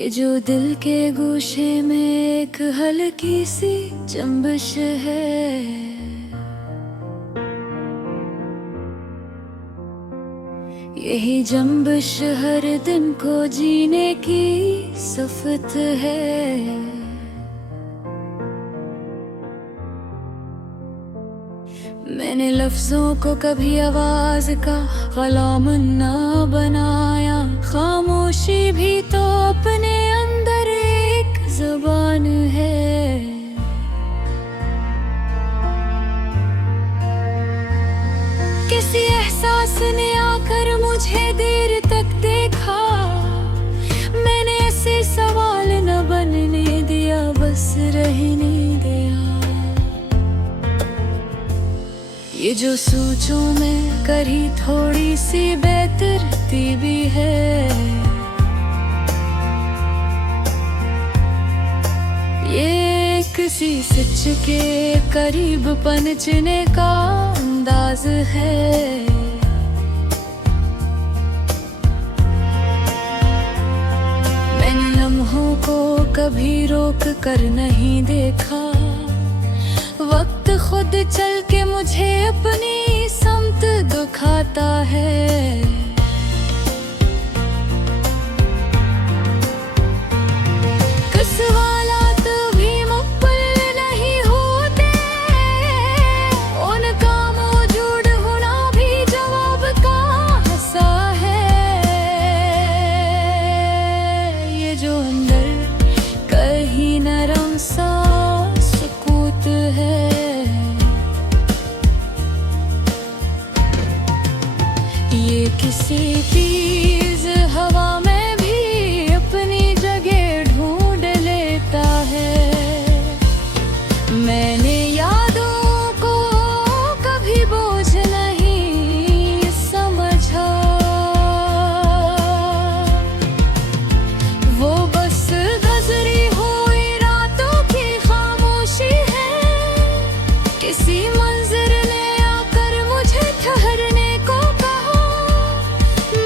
ये जो दिल के गोशे में एक हल्की सी जंबिश है, यही जंबिश हर दिन को जीने की सफत है। मैंने लफ्जों को कभी आवाज का ग़ुलाम ना बनाया, खामोशी भी तो अपने अंदर एक ज़ुबान है। किसी एहसास ने आकर मुझे देर तक देखा, मैंने ऐसे सवाल न बनने दिया, बस रहने दिया। ये जो सोचों में करी थोड़ी सी बेतरतीबी है, ये किसी सच के करीब पहुंचने का अंदाज है। मैंने लम्हों को कभी रोक कर नहीं देखा, वक्त खुद चल के मुझे अपनी समत दिखाता है। किस हालात भी मुकम्मल नहीं होते, उनका मौजूद होना भी जवाब का हिस्सा है। ये जो अंदर कहीं नरम सा सुकूत है, ये किसी तेज हवा में भी अपनी जगह ढूंढ लेता है। मैंने यादों को कभी बोझ नहीं समझा, वो बस गुजरी हुई रातों की खामोशी है। किसी मंजर ने आकर मुझे ठहरने को कहा,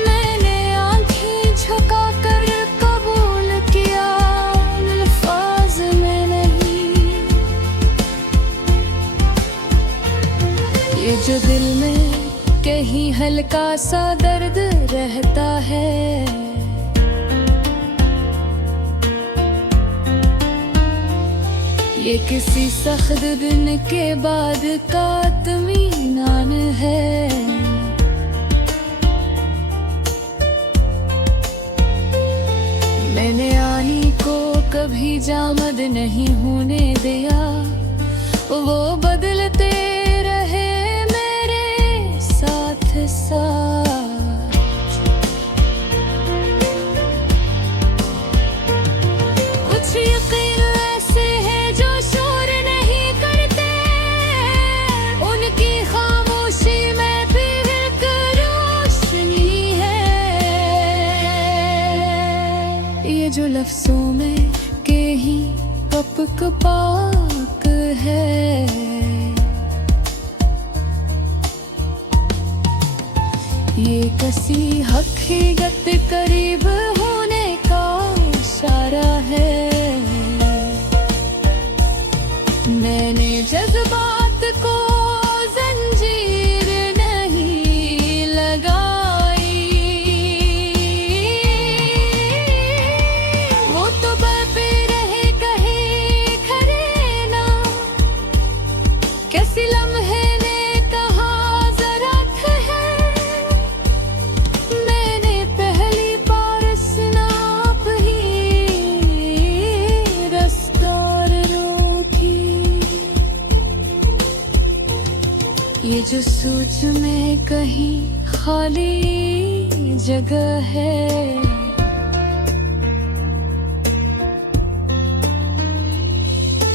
मैंने आंखें झुकाकर कबूल किया, अल्फाज में नहीं। ये जो दिल में कहीं हल्का सा दर्द रहता है, ये किसी सख्त दिन के बाद का इत्मीनान है। मैंने आनी को कभी जामद नहीं होने दिया, वो बदलते रहे मेरे साथ साथ। कुछ यकीन ऐसे है जो शोर नहीं करते, उनकी खामोशी में फिर एक रोशनी है। ये जो लफ्जों में कहीं पपक पाक है, ये किसी हकीकत करीब होने का इशारा है। मैंने जज्बात को जंजीर नहीं लगाई, वो तो बरपे रहे कहीं खड़े ना। कैसी लम्हे ने कहा जरा ठहर, मैंने पहली बारिश नाप ही रफ्तार रोकी। ये जो सोच में कहीं खाली जगह है,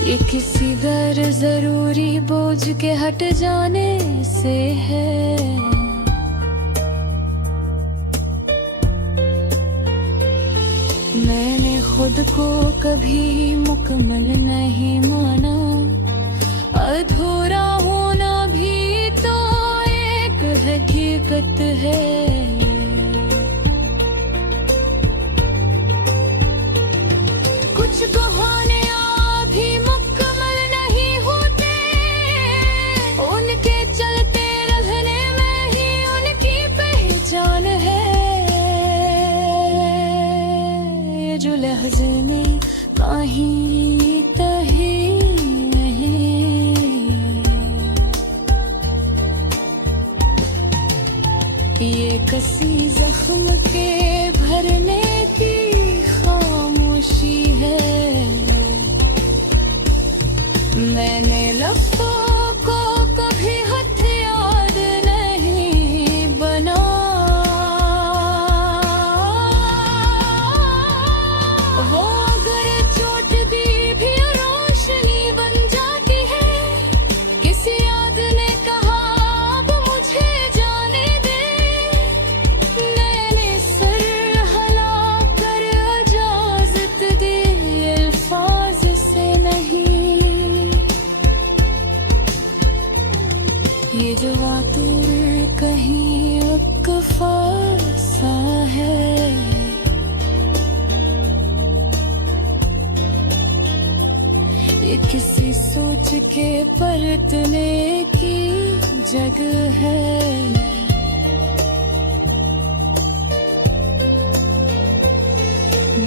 ये किसी गैर जरूरी बोझ के हट जाने से है। मैंने खुद को कभी मुकम्मल नहीं माना, अधूरा होना भी तो एक हकीकत है। मैंने लफ्ज़ों को कभी हथियार नहीं बना, वो अगर चोट दी भी रोशनी बन जाती है। किसी याद ने कहा अब मुझे जाने दे, मैंने सर हिला कर इजाज़त दी अल्फाज से नहीं। ये जो आतुर कहीं वक्फ़ा सा है, ये किसी सोच के परतने की जगह है।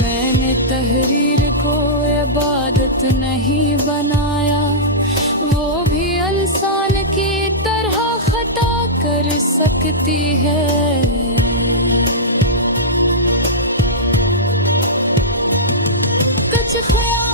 मैंने तहरीर को इबादत नहीं बनाया, वो भी इंसान की तरह खता कर सकती है। कुछ ख्याल